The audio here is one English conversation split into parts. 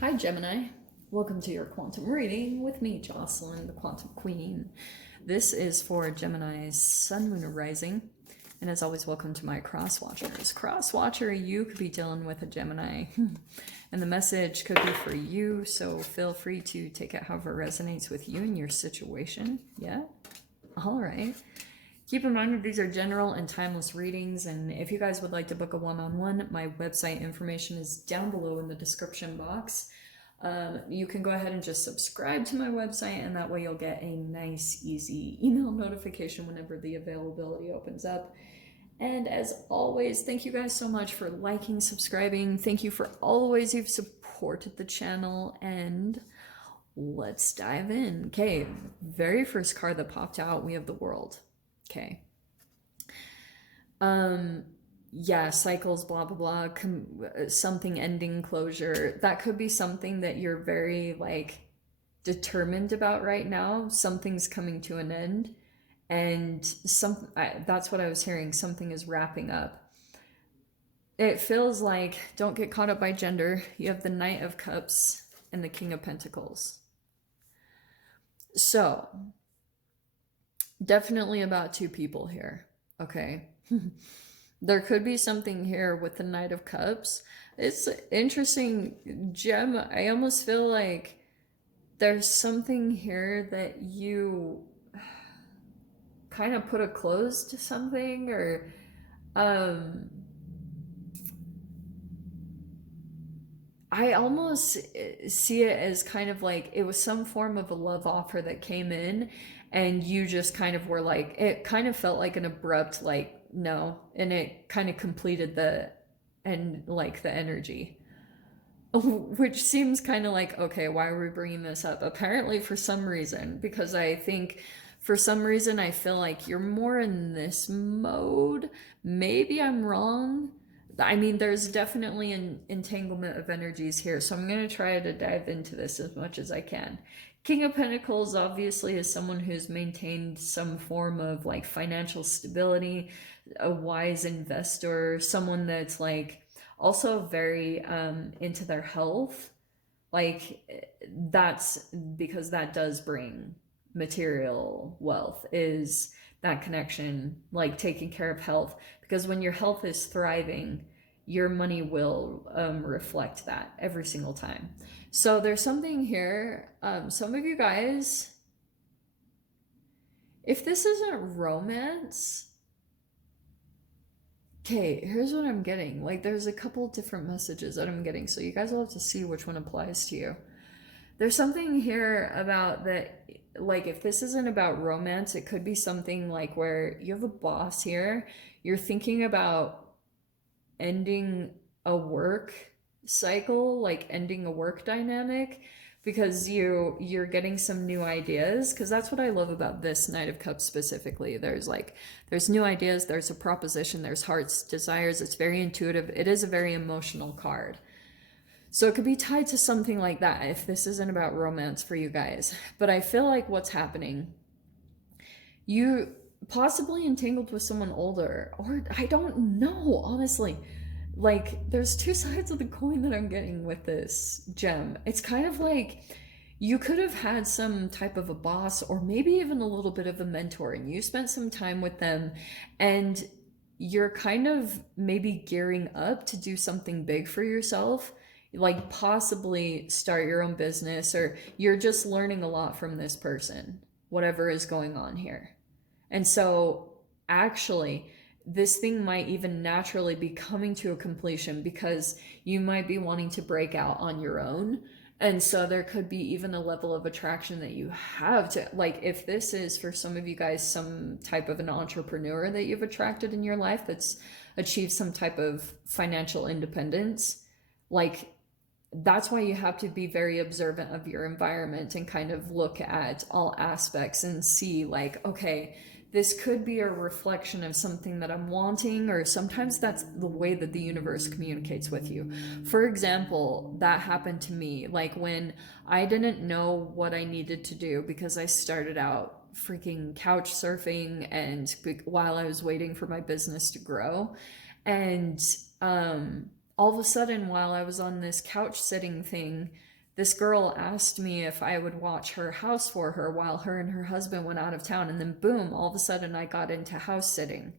Hi, Gemini. Welcome to your quantum reading with me, Jocelyn, the Quantum Queen. This is for Gemini's Sun, Moon, or Rising. And as always, welcome to my cross watchers. Cross watcher, you could be dealing with a Gemini. And the message could be for you, so feel free to take it however resonates with you and your situation. Yeah? All right. Keep in mind that these are general and timeless readings, and if you guys would like to book a one-on-one, my website information is down below in the description box. You can go ahead and just subscribe to my website, and that way you'll get a nice, easy email notification whenever the availability opens up. And as always, thank you guys so much for liking, subscribing. Thank you for all the ways you've supported the channel, and let's dive in. Okay, very first card that popped out, we have the World. Okay. Yeah, cycles, blah, blah, blah, something ending, closure. That could be something that you're very, like, determined about right now. Something's coming to an end. And that's what I was hearing. Something is wrapping up. It feels like, don't get caught up by gender. You have the Knight of Cups and the King of Pentacles. So, definitely about two people here, okay? There could be something here with the Knight of Cups. It's interesting, Gem. I almost feel like there's something here that you kind of put a close to something, or I almost see it as kind of like it was some form of a love offer that came in, and you just kind of were like, it kind of felt like an abrupt, like, no, and it kind of completed the energy, which seems kind of like, okay, why are we bringing this up? Apparently for some reason, because I think for some reason I feel like you're more in this mode. Maybe I'm wrong. I mean, there's definitely an entanglement of energies here, so I'm going to try to dive into this as much as I can. King of Pentacles obviously is someone who's maintained some form of like financial stability, a wise investor, someone that's like also very into their health. Like, that's because that does bring material wealth, is that connection, like taking care of health, because when your health is thriving, your money will reflect that every single time. So there's something here. Some of you guys, if this isn't romance, okay, here's what I'm getting. Like, there's a couple different messages that I'm getting, so you guys will have to see which one applies to you. There's something here about that, like, if this isn't about romance, it could be something like where you have a boss here, you're thinking about ending a work cycle, like ending a work dynamic, because you're getting some new ideas, because that's what I love about this Knight of Cups specifically. There's new ideas, there's a proposition, there's heart's desires. It's very intuitive. It is a very emotional card. So it could be tied to something like that if this isn't about romance for you guys. But I feel like what's happening, you possibly entangled with someone older, or I don't know, honestly. Like, there's two sides of the coin that I'm getting with this gem. It's kind of like you could have had some type of a boss, or maybe even a little bit of a mentor, and you spent some time with them, and you're kind of maybe gearing up to do something big for yourself, like possibly start your own business, or you're just learning a lot from this person, whatever is going on here. And so actually, this thing might even naturally be coming to a completion, because you might be wanting to break out on your own. And so there could be even a level of attraction that you have to, like, if this is for some of you guys some type of an entrepreneur that you've attracted in your life that's achieved some type of financial independence, like, that's why you have to be very observant of your environment and kind of look at all aspects and see, like, okay, this could be a reflection of something that I'm wanting, or sometimes that's the way that the universe communicates with you. For example, that happened to me, like when I didn't know what I needed to do, because I started out freaking couch surfing and while I was waiting for my business to grow. And all of a sudden, while I was on this couch sitting thing, this girl asked me if I would watch her house for her while her and her husband went out of town. And then, boom, all of a sudden I got into house sitting.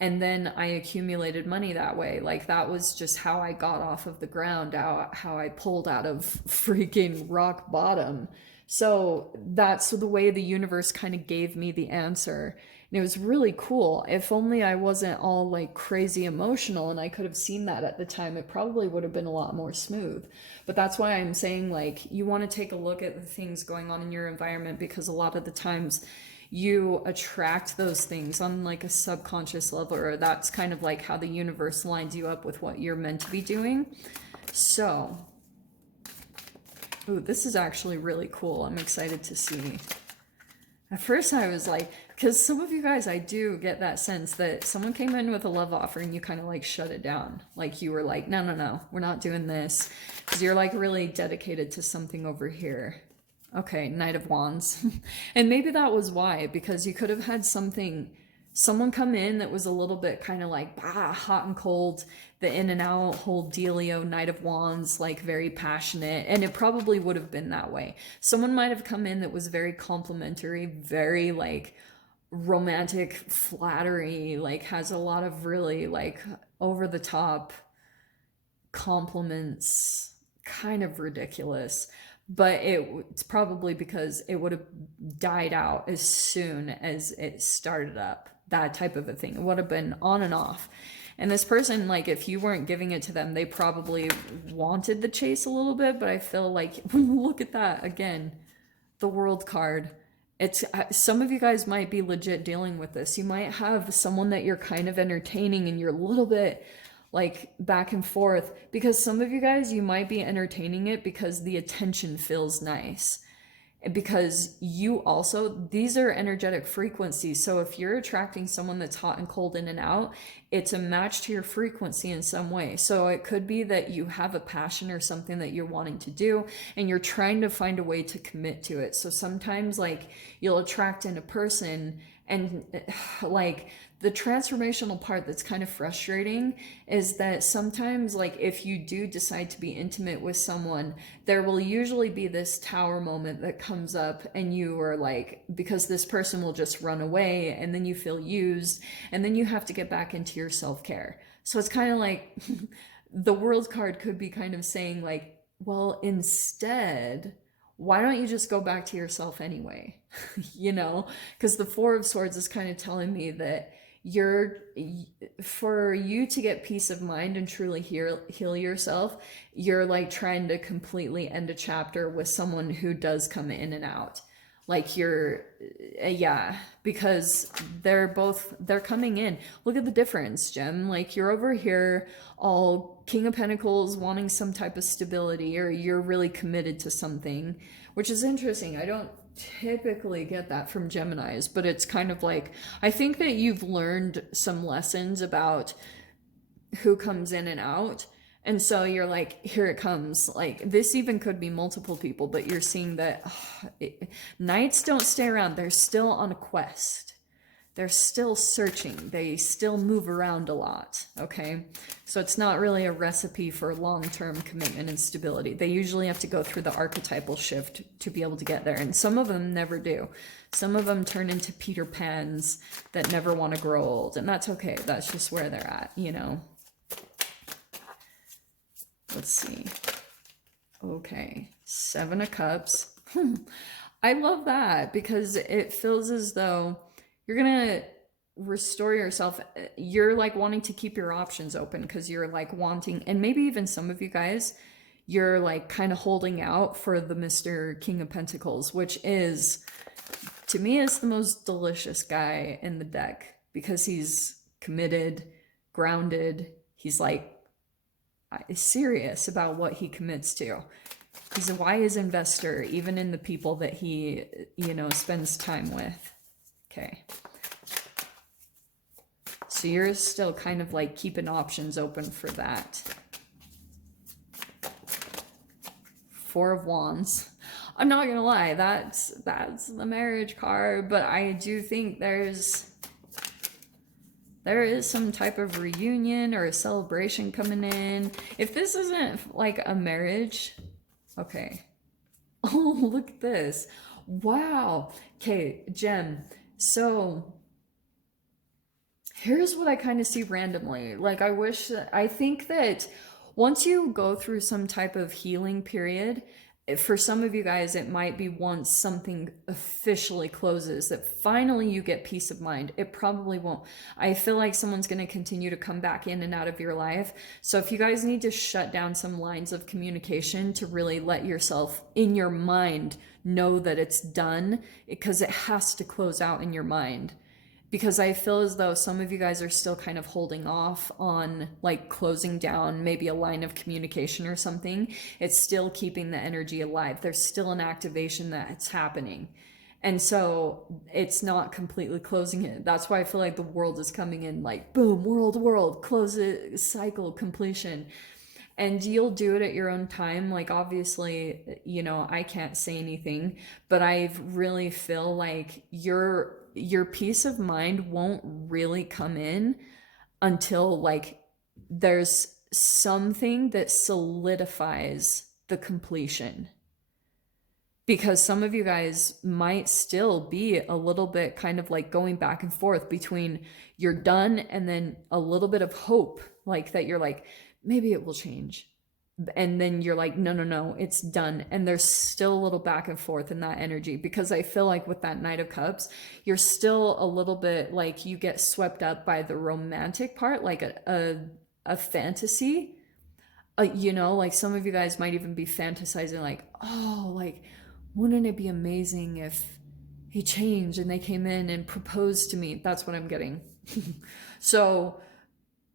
And then I accumulated money that way. Like, that was just how I got off of the ground, how I pulled out of freaking rock bottom. So that's the way the universe kind of gave me the answer. And it was really cool. If only I wasn't all like crazy emotional and I could have seen that at the time, it probably would have been a lot more smooth. But that's why I'm saying, like, you want to take a look at the things going on in your environment, because a lot of the times you attract those things on like a subconscious level, or that's kind of like how the universe lines you up with what you're meant to be doing. So, ooh, this is actually really cool. I'm excited to see. At first I was like, because some of you guys, I do get that sense that someone came in with a love offer and you kind of like shut it down. Like you were like, no, no, no, we're not doing this. Because you're like really dedicated to something over here. Okay, Knight of Wands. And maybe that was why, because you could have had someone come in that was a little bit kind of like, hot and cold, the in and out whole dealio, Knight of Wands, like very passionate. And it probably would have been that way. Someone might have come in that was very complimentary, very like romantic flattery, like has a lot of really like over the top compliments, kind of ridiculous. But it's probably because it would have died out as soon as it started up, that type of a thing. It would have been on and off. And this person, like, if you weren't giving it to them, they probably wanted the chase a little bit. But I feel like, look at that again, the World card. It's some of you guys might be legit dealing with this. You might have someone that you're kind of entertaining and you're a little bit like back and forth, because some of you guys, you might be entertaining it because the attention feels nice, because you also, these are energetic frequencies. So if you're attracting someone that's hot and cold in and out, it's a match to your frequency in some way. So it could be that you have a passion or something that you're wanting to do and you're trying to find a way to commit to it. So sometimes like you'll attract in a person, and like the transformational part that's kind of frustrating is that sometimes, like, if you do decide to be intimate with someone, there will usually be this tower moment that comes up, and you are like, because this person will just run away, and then you feel used, and then you have to get back into your self-care. So it's kind of like the World card could be kind of saying, like, well, instead, why don't you just go back to yourself anyway? You know, because the Four of Swords is kind of telling me that for you to get peace of mind and truly heal yourself, you're like trying to completely end a chapter with someone who does come in and out. Like you're, yeah, because they're coming in. Look at the difference, Gem. Like you're over here all King of Pentacles wanting some type of stability, or you're really committed to something, which is interesting. I don't typically get that from Geminis, but it's kind of like, I think that you've learned some lessons about who comes in and out. And so you're like, here it comes. Like this even could be multiple people, but you're seeing that knights don't stay around. They're still on a quest. They're still searching. They still move around a lot, okay? So it's not really a recipe for long-term commitment and stability. They usually have to go through the archetypal shift to be able to get there, and some of them never do. Some of them turn into Peter Pans that never want to grow old, and that's okay. That's just where they're at, you know? Let's see. Okay, Seven of Cups. I love that because it feels as though you're gonna restore yourself. You're like wanting to keep your options open because you're like wanting, and maybe even some of you guys, you're like kind of holding out for the Mr. King of Pentacles, which is, to me, is the most delicious guy in the deck because he's committed, grounded. He's like serious about what he commits to. He's a wise investor, even in the people that he, you know, spends time with. Okay. So you're still kind of like keeping options open for that. Four of Wands. I'm not gonna lie, that's the marriage card, but I do think there's there is some type of reunion or a celebration coming in. If this isn't like a marriage, okay. Oh, look at this. Wow. Okay, Jem. So here's what I kind of see randomly. Like, I think that once you go through some type of healing period, for some of you guys, it might be once something officially closes that finally you get peace of mind. It probably won't. I feel like someone's going to continue to come back in and out of your life. So if you guys need to shut down some lines of communication to really let yourself in your mind know that it's done, because it has to close out in your mind, because I feel as though some of you guys are still kind of holding off on like closing down maybe a line of communication or something. It's still keeping the energy alive. There's still an activation that's happening. And so it's not completely closing it. That's why I feel like the world is coming in like, boom, world, close it, cycle, completion. And you'll do it at your own time. Like, obviously, you know, I can't say anything, but I really feel like your peace of mind won't really come in until like there's something that solidifies the completion. Because some of you guys might still be a little bit kind of like going back and forth between you're done and then a little bit of hope, like that you're like, maybe it will change. And then you're like, no, it's done. And there's still a little back and forth in that energy, because I feel like with that Knight of Cups, you're still a little bit like you get swept up by the romantic part, like a fantasy. You know, like some of you guys might even be fantasizing like, oh, like, wouldn't it be amazing if he changed and they came in and proposed to me? That's what I'm getting. So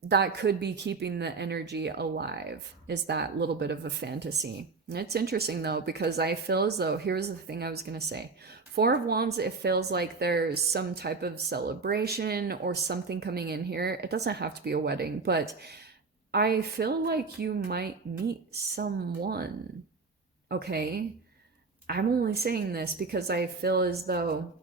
that could be keeping the energy alive, is that little bit of a fantasy. And it's interesting though, because I feel as though, here's the thing I was going to say. Four of Wands, it feels like there's some type of celebration or something coming in here. It doesn't have to be a wedding, but I feel like you might meet someone. Okay. I'm only saying this because I feel as though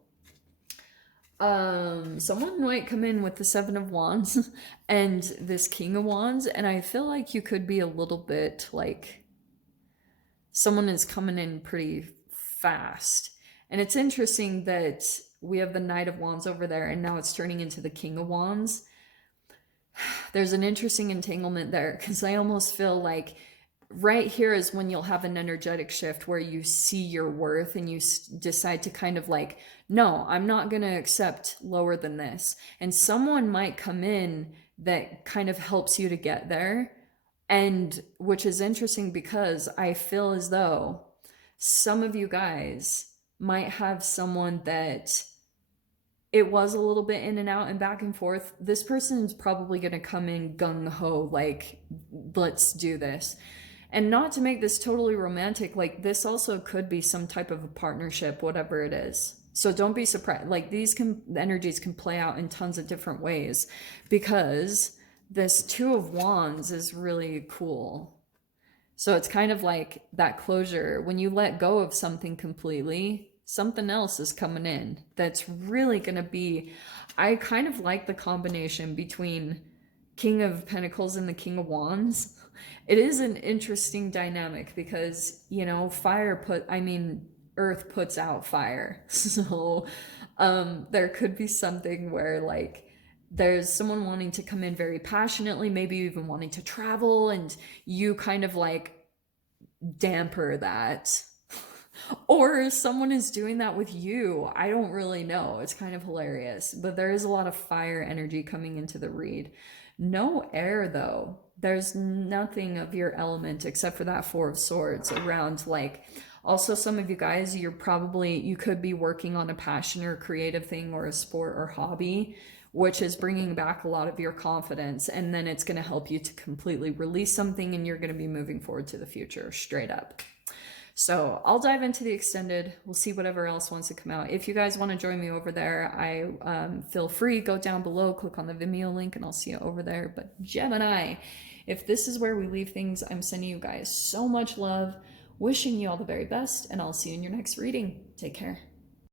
someone might come in with the Seven of Wands and this King of Wands, and I feel like you could be a little bit like someone is coming in pretty fast. And it's interesting that we have the Knight of Wands over there and now it's turning into the King of Wands. There's an interesting entanglement there, because I almost feel like right here is when you'll have an energetic shift where you see your worth and you decide to kind of like, no, I'm not going to accept lower than this. And someone might come in that kind of helps you to get there. And which is interesting, because I feel as though some of you guys might have someone that it was a little bit in and out and back and forth. This person's probably going to come in gung-ho, like, let's do this. And not to make this totally romantic, like this also could be some type of a partnership, whatever it is. So don't be surprised. Like these energies can play out in tons of different ways, because this Two of Wands is really cool. So it's kind of like that closure. When you let go of something completely, something else is coming in that's really going to be, I kind of like the combination between King of Pentacles and the King of Wands. It is an interesting dynamic because, you know, earth puts out fire. So there could be something where like there's someone wanting to come in very passionately, maybe even wanting to travel, and you kind of like damper that. Or someone is doing that with you. I don't really know. It's kind of hilarious. But there is a lot of fire energy coming into the read. No air though. There's nothing of your element except for that Four of Swords around. Like, also some of you guys, you could be working on a passion or creative thing or a sport or hobby, which is bringing back a lot of your confidence. And then it's going to help you to completely release something, and you're going to be moving forward to the future straight up. So I'll dive into the extended. We'll see whatever else wants to come out. If you guys want to join me over there, feel free, go down below, click on the Vimeo link, and I'll see you over there. But Gemini, if this is where we leave things, I'm sending you guys so much love, wishing you all the very best, and I'll see you in your next reading. Take care.